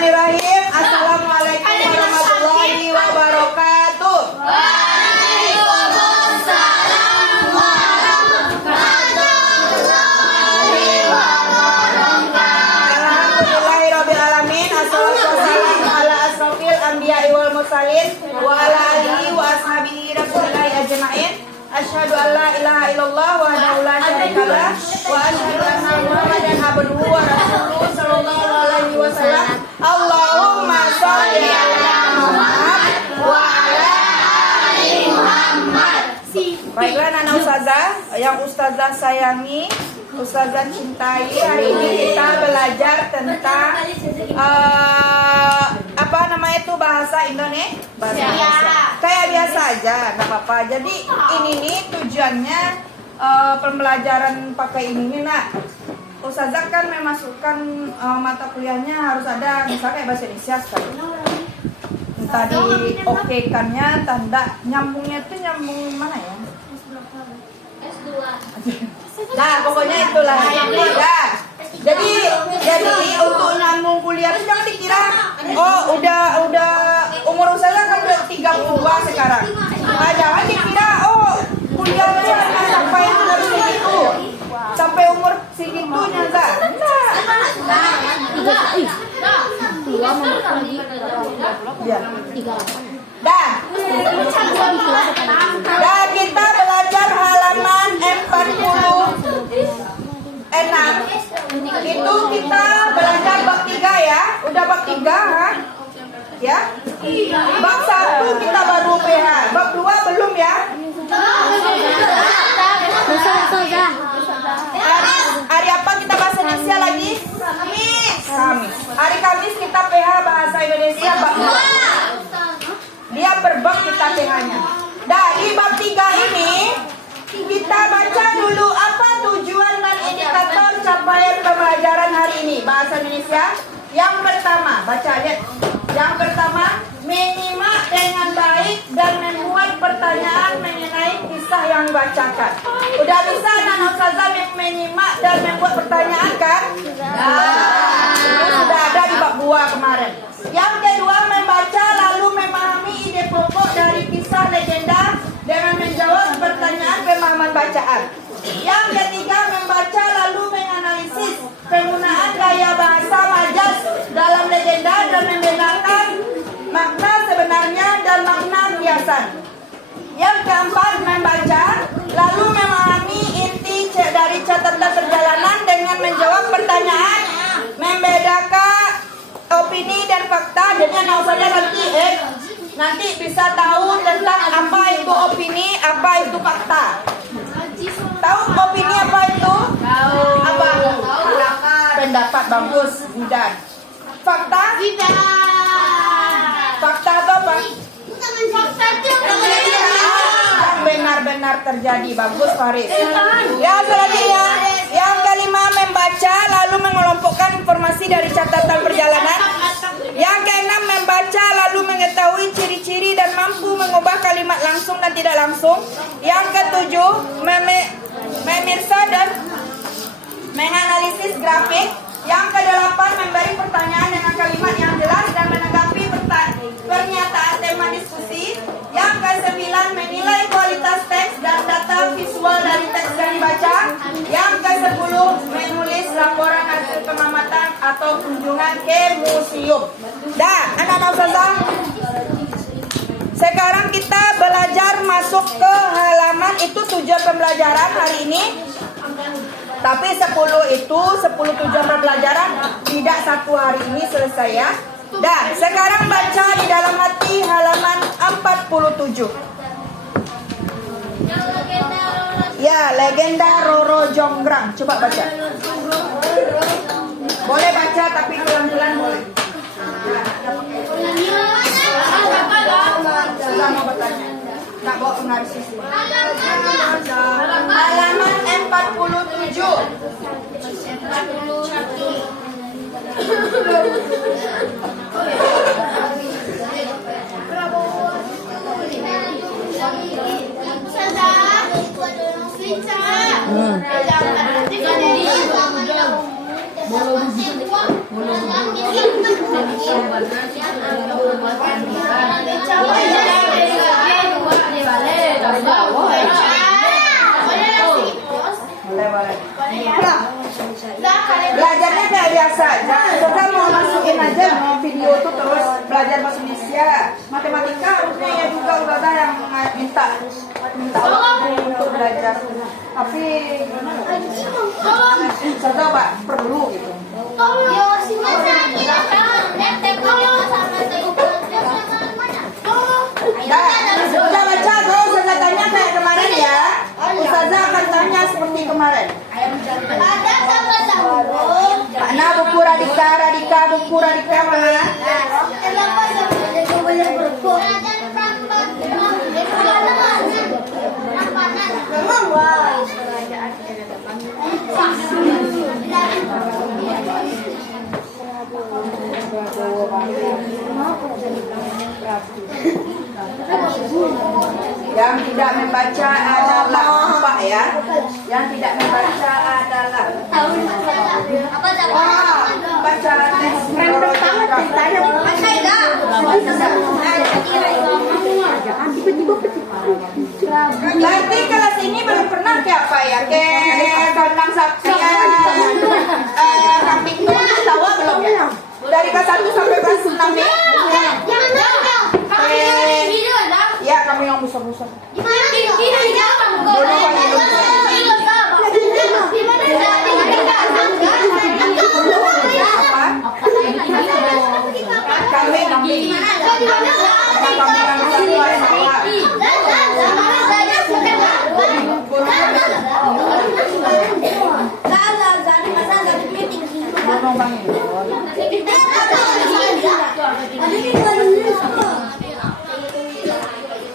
Bismillahirrahmanirrahim. Assalamualaikum warahmatullahi wabarakatuh. Waalaikumsalam warahmatullahi wabarakatuh. Alhamdulillahirabbil alamin. Assalatu wassalamu ala asrofil anbiya'i wal mursalin wa ala alihi wa ashabihi rasulillahi ajma'in. Asyhadu an la ilaha illallah wahdahu la syarikalah wa asyhadu anna Muhammadan abduhu wa rasuluhu sallallahu alaihi wasallam. Allahumma shalli ala Muhammad wa ala ali Muhammad. Baiklah anak ustazah yang ustazah sayangi, ustazah cintai, hari ini kita belajar tentang apa namanya itu bahasa Indonesia. Kayak biasa aja, nggak apa-apa. Jadi ini nih tujuannya pembelajaran pakai ini nih, nak. Ustazah kan memasukkan mata kuliahnya harus ada misalnya kayak bahasa Indonesia sekali. Entah di oke-kannya, tanda nyambungnya itu nyambung mana ya? S2. Nah, pokoknya itulah. Nah, jadi untuk nyambung kuliah itu jangan dikira udah umur ustazah kan udah 32 sekarang. Nah, jangan dikira kuliahnya sampai dari segitu. Sampai umur segitunya, Zah. Dah, kita belajar halaman 46. Itu kita belajar bab 3 ya. Udah bab 3, ha? Ya. Bab 1 kita baru PH. Bab 2 belum ya? Hari apa kita bahasa Indonesia lagi? Kamis. Hari Kamis kita PH bahasa Indonesia bab 2. Dia per bab kita PH-nya. Nah, di bab 3 ini kita baca dulu apa tujuan dan indikator capaian pembelajaran hari ini bahasa Indonesia. Yang pertama, baca lihat. Yang pertama, menyimak dengan baik dan membuat pertanyaan mengenai kisah yang dibacakan. Udah bisa anak ustazah menyimak dan membuat pertanyaan kan? Sudah ada di bab 2 kemarin. Yang kedua, membaca lalu memahami ide pokok dari kisah legenda dengan menjawab pertanyaan pemahaman bacaan. Yang ketiga, membaca lalu menganalisis penggunaan gaya bahasa majas dalam legenda dan membedakan makna sebenarnya dan makna kiasan. Yang keempat, membaca lalu memahami inti dari catatan perjalanan dengan menjawab pertanyaan, membedakan opini dan fakta. Jadi anak saja nanti bisa tahu tentang apa itu opini, apa itu fakta. Tahu opini apa itu? Tahu. Apa? Pendapat bagus, budan. Fakta? Fakta itu apa? Yang benar-benar terjadi. Bagus, Faris. Yang selanjutnya, yang kelima, membaca lalu mengelompokkan informasi dari catatan perjalanan. Yang keenam, membaca lalu mengetahui ciri-ciri dan mampu mengubah kalimat langsung dan tidak langsung. Yang ketujuh, memirsa dan menganalisis grafik. Yang kedelapan, memberi pertanyaan dengan kalimat yang jelas dan menanggapi pernyataan tema diskusi. Yang kesembilan, menilai kualitas teks dan data visual dari teks yang dibaca. Yang kesepuluh, menulis laporan hasil pengamatan atau kunjungan ke museum. Dah, anak-anak ustazah. Sekarang kita belajar masuk ke halaman itu tujuan pembelajaran hari ini. Tapi 10 tujuan pembelajaran tidak satu hari ini selesai ya. Dah, sekarang baca di dalam hati halaman 47. Ya, legenda Roro Jonggrang. Coba baca. Boleh baca tapi pelan-pelan boleh. Sudah mau bertanya. Nggak bawa pengarsis. Halaman 47. Belajarnya kayak biasa aja. Kita mau masukin aja mau video tuh terus belajar bahasa Indonesia. Matematika harusnya ya juga udah ada yang minta untuk belajar. Tapi saya tahu Pak perlu gitu. Udah baca tuh, saya tanya kayak kemarin ya. Ustazah akan tanya seperti kemarin. Mana buku Radika buku Radika mana? Yang tidak membaca adalah Pak ya. Yang tidak membaca adalah baca tes pertama ceritanya nanti kelas ini belum pernah kayak apa ya kayak kandang sapi kambing tahu belum ya dari kelas 1 sampai kelas 6 nih ya kami yang musuh-musuh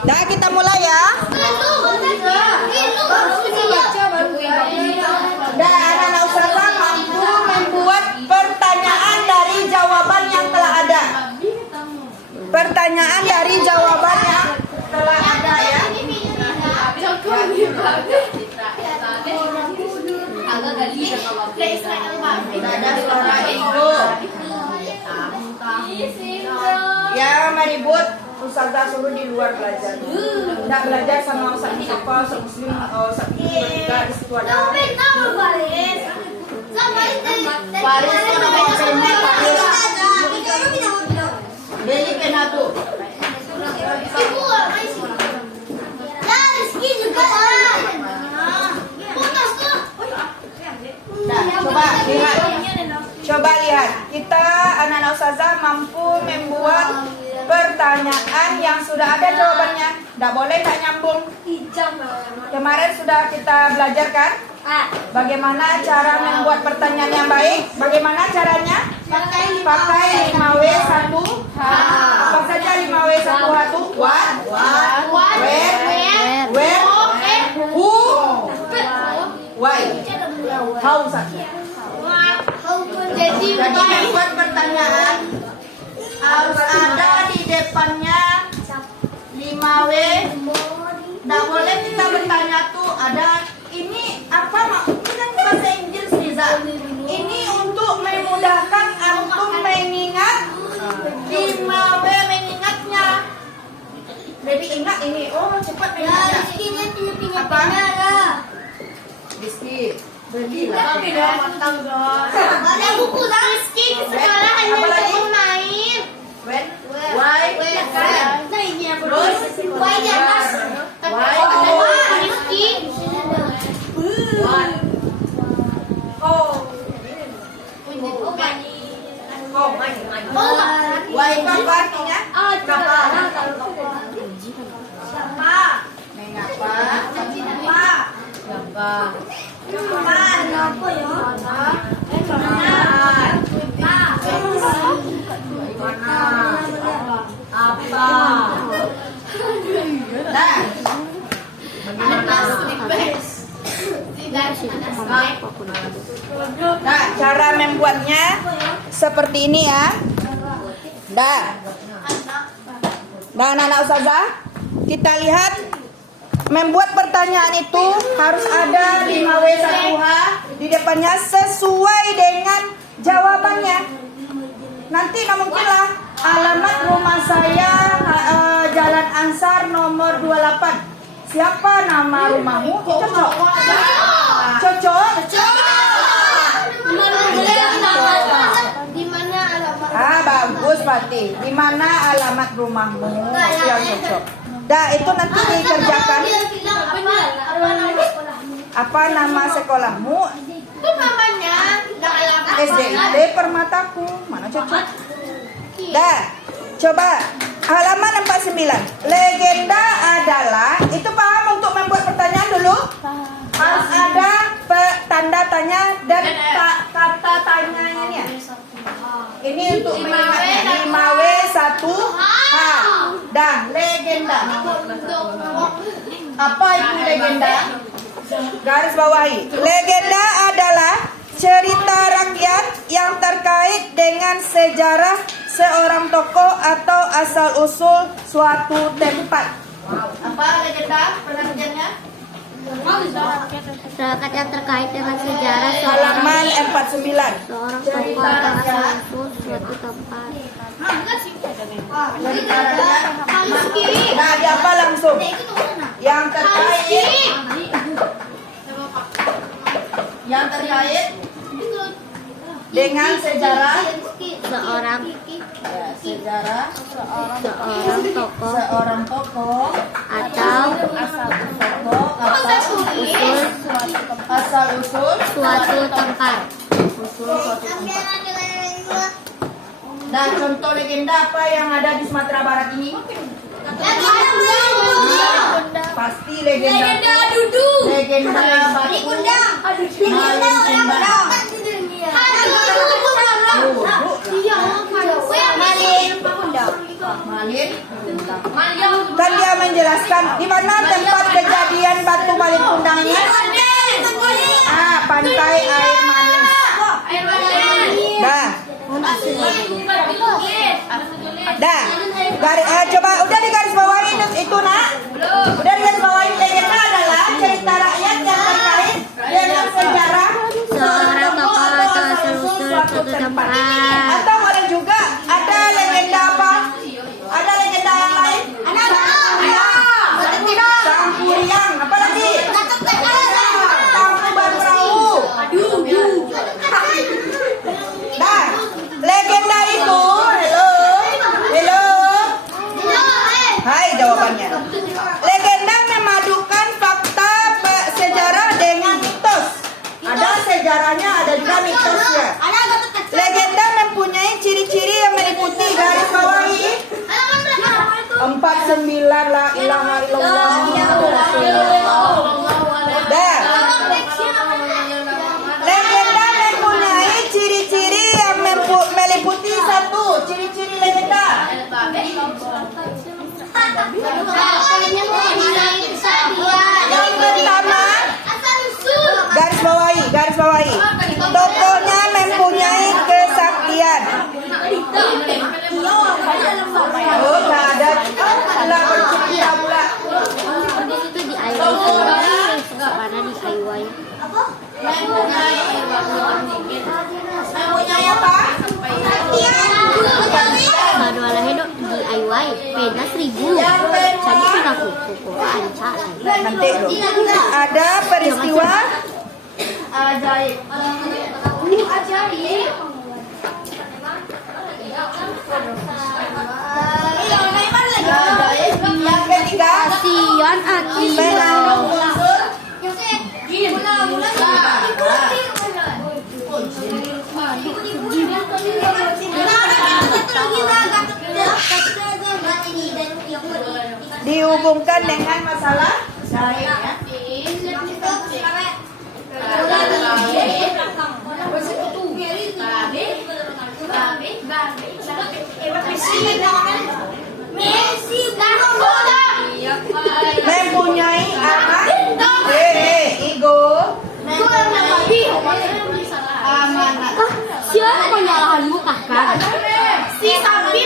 Nah kita mulai ya. Dan anak-anak ustazah mampu membuat pertanyaan dari jawaban yang telah ada. Pertanyaan dari jawaban yang telah ada ya. Ada suara ego. Ya meribut. Ustazah suruh di luar belajar. Tidak belajar sama Ustaz Mustafa, Ustaz Muslim atau Ustaz Ika di situ ada. Beli pena tuh. Nah, coba lihat. Kita anak-anak ustazah mampu membuat pertanyaan yang sudah ada jawabannya. Tidak boleh tak nyambung. Kemarin sudah kita belajar kan? Bagaimana cara membuat pertanyaan yang baik? Bagaimana caranya? Pakai 5W1H. Apa saja 5W1H itu? What? Where? Who? Why? How saja. Jadi membuat pertanyaan harus ada di depannya 5W. Tidak boleh kita bertanya tuh ada ini apa maksudnya kan bahasa Inggris Riza. Ini untuk memudahkan antum mengingat 5W mengingatnya. Jadi ingat ini. Oh cepat mengingatnya. Apa? Rizky. Belilah. Ada buku Rizky ke sekolah hanya untuk main. When? Why? Terus? Why di atas? Why? Rizky. What? Oh. Why itu apa artinya? Kenapa? Siapa? Mengapa? Siapa? Kenapa ya? Apa? Nah, cara membuatnya seperti ini ya. Nah, anak-anak ustazah, kita lihat membuat pertanyaan itu harus ada 5W1H di depannya sesuai dengan jawabannya. Nanti mungkin lah alamat rumah saya Jalan Ansar nomor 28. Siapa nama rumahmu? Cocok. Cocok? Di mana alamat? Bagus Pati. Di mana alamat rumahmu? Yang cocok. Dah, itu nanti dikerjakan. Apa nama sekolahmu? Itu namanya alamat. SDIT Permataku. Mana cocok? Dah, coba halaman 49. Legenda adalah, itu paham untuk membuat pertanyaan dulu? Harus ada tanda tanya dan kata tanyanya ya. Ini untuk mengingatnya 5W1H. Dah, legenda. Apa itu legenda? Garis bawahi. Legenda adalah cerita rakyat yang terkait dengan sejarah seorang tokoh atau asal-usul suatu tempat. Apa legenda pengertiannya? Rakyat yang terkait dengan sejarah Halaman 49. seorang tokoh atau asal-usul suatu tempat. Nah, di apa langsung? Yang terkait dengan sejarah Seorang seorang tokoh atau asal usul suatu tempat. Nah, contoh legenda apa yang ada di Sumatera Barat ini? Pasti legenda Dudu. legenda Batu Malin Kundang. Malin kan dia menjelaskan di mana tempat kejadian Batu Malin Kundang ini. Pantai Air Manis. Dah, coba udah di garis bawahi itu nak. Udah di garis bawahi legenda adalah cerita rakyat yang terkait dengan sejarah Seorang tokoh atau asal-usul suatu tempat. Atau ada juga ada legenda apa? Ada legenda yang lain? Sangkuriang. Apa lagi? Tangkuban Perahu. Dah, legenda itu, hello. Hai jawabannya. Legenda memadukan fakta sejarah dengan mitos. Ada sejarahnya, ada juga mitosnya. Legenda mempunyai ciri-ciri yang meliputi garis bawahi 49 la ilaha illallah. Dah. Legenda mempunyai ciri-ciri yang meliputi satu ciri-ciri legenda. Yang pertama, garis bawahi. Tokohnya mempunyai kesaktian. Oh, nggak ada. Lah bercerita pula. Itu di IY mana di IY. Mempunyai apa? Manual hidup di IY pena 1000. Jadi sudah kuku ancak. Nanti dulu. Ada peristiwa ajaib. Yang ketiga, Sion Aki. mengandung unsur dihubungkan dengan masalah gaib ya. Mempunyai apa? Ego. Amanat. Siapa penyalahanmu kakak? Si Sapi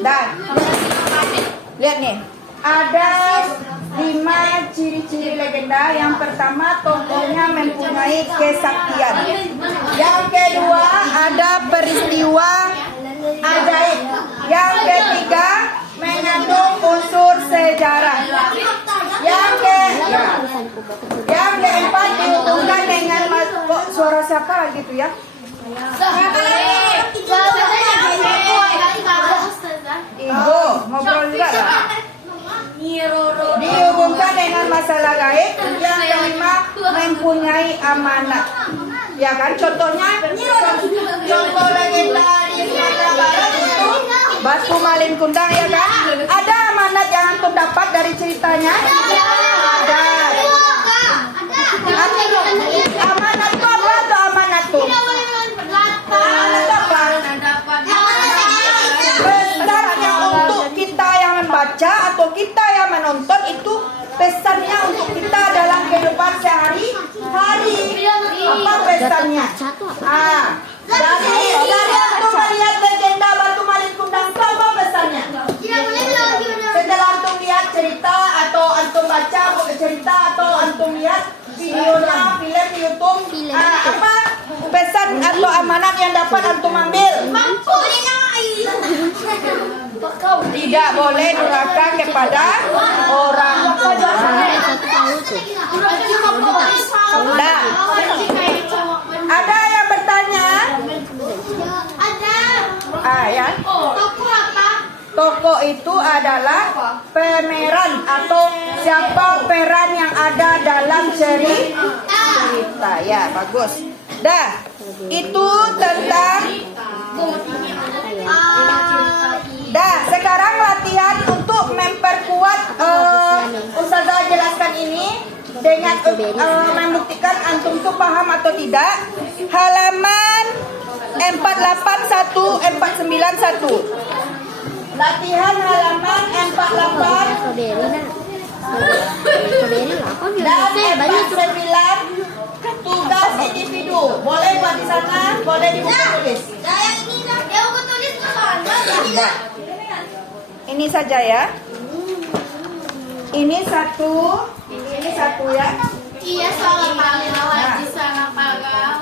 Dah. Lihat nih. Ada 5 ciri-ciri legenda. Yang pertama, tokohnya mempunyai kesaktian. Yang kedua, ada peristiwa ajaib. Yang ketiga, mengandung unsur sejarah. Yang keempat, dihubungkan dengan kok suara siapa gitu ya? Ibu, ngobrol juga lah. Dihubungkan dengan masalah gaib. Yang kelima, mempunyai amanat. Ya kan, contohnya contoh legenda di Sumatera Barat itu Batu Malin Kundang, ya kan? Ada amanat yang antum dapat dari ceritanya? Ada. Amanat itu apa tuh amanat tuh? Amanat apa? Pesannya untuk kita yang membaca atau kita yang menonton itu pesannya untuk kita dalam kehidupan sehari-hari. Apa pesannya? Dari antum melihat legenda Batu Malin Kundang, apa pesannya? Setelah antum lihat cerita atau antum baca buku cerita atau antum lihat videonya, film di YouTube, apa pesan atau amanat yang dapat antum ambil? Tidak boleh durhaka kepada orang. Nah, ada yang bertanya? Ya. Tokoh itu adalah pemeran atau siapa peran yang ada dalam cerita. Ya, bagus. Dah, itu tentang. Dah, sekarang latihan untuk memperkuat Ustazah jelaskan ini dengan membuktikan antum tuh paham atau tidak. Halaman 481 491. Latihan halaman 48 dan 49. Tugas individu. Boleh buat di sana, boleh di buku tulis. Nah, ini saja ya. Ini satu ya. Iya, soal paling awal di sana, Pak.